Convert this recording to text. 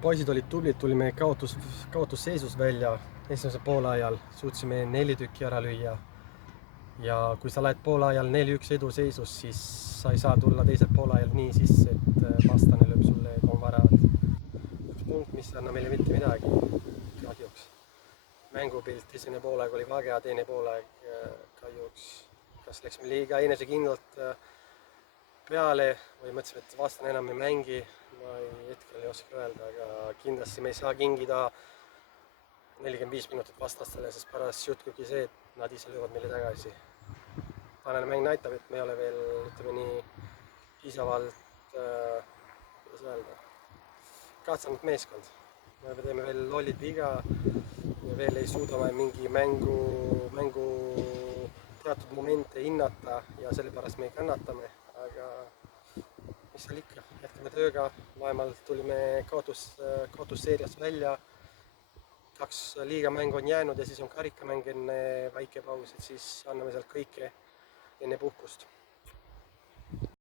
Poisid olid tublid, tulime kaotusseisus välja esimese poole ajal, suutsime 4 tükki ära lüüa. Ja kui sa lähed poole ajal 4-1 eduseisus, siis sa ei saa tulla teisel poole ajal nii sisse, et vastane lööb sulle 3 väravat. Üks punkt, mis ei anna meile mitte midagi, kahjuks. Mängupilt esimene poolaeg oli väga hea, teine poolaeg kahjuks kas läksime liiga enesekindlalt peale või mõtlesime, et vastane enam ei mängi. Ma hetkel ei oska öelda, aga kindlasti me ei saa kingida 45 minutit vastastele, sest pärast juhtubki see, et nad ise löövad meile tagasi. Tänane mäng näitab, et me ei ole veel, ütleme nii, piisavalt, kuidas öelda, katsunud meeskond. Me teeme veel lollid viga ja veel ei suuda mingi mängu teatud momente hinnata ja sellepärast me kannatame, aga mis seal ikka, jätkame tööga, vahemal tulime kaotusseeriast välja, 2 liigamängu on jäänud ja siis on karikamäng enne väike paus, et siis anname sealt kõike enne puhkust.